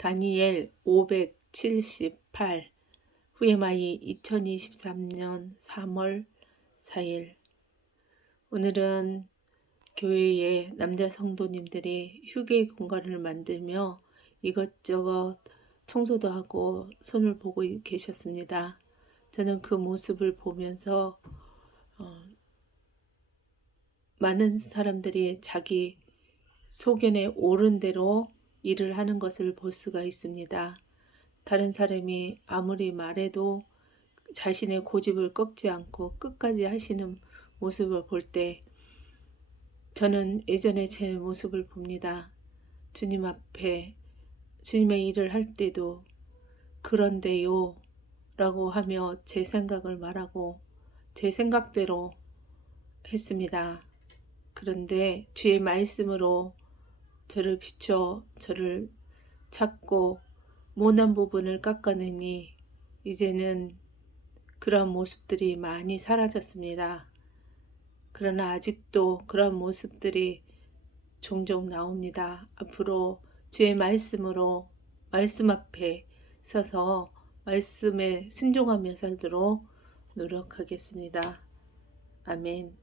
다니엘 578 후에마이 2023년 3월 4일 오늘은 교회의 남자 성도님들이 휴게 공간을 만들며 이것저것 청소도 하고 손을 보고 계셨습니다. 저는 그 모습을 보면서 어, 많은 사람들이 자기 소견에 옳은 대로 일을 하는 것을 볼 수가 있습니다. 다른 사람이 아무리 말해도 자신의 고집을 꺾지 않고 끝까지 하시는 모습을 볼 때 저는 예전에 제 모습을 봅니다. 주님 앞에 주님의 일을 할 때도 그런데요 라고 하며 제 생각을 말하고 제 생각대로 했습니다. 그런데 주의 말씀으로 저를 비춰 저를 찾고 모난 부분을 깎아내니 이제는 그런 모습들이 많이 사라졌습니다. 그러나 아직도 그런 모습들이 종종 나옵니다. 앞으로 주의 말씀으로 말씀 앞에 서서 말씀에 순종하며 살도록 노력하겠습니다. 아멘.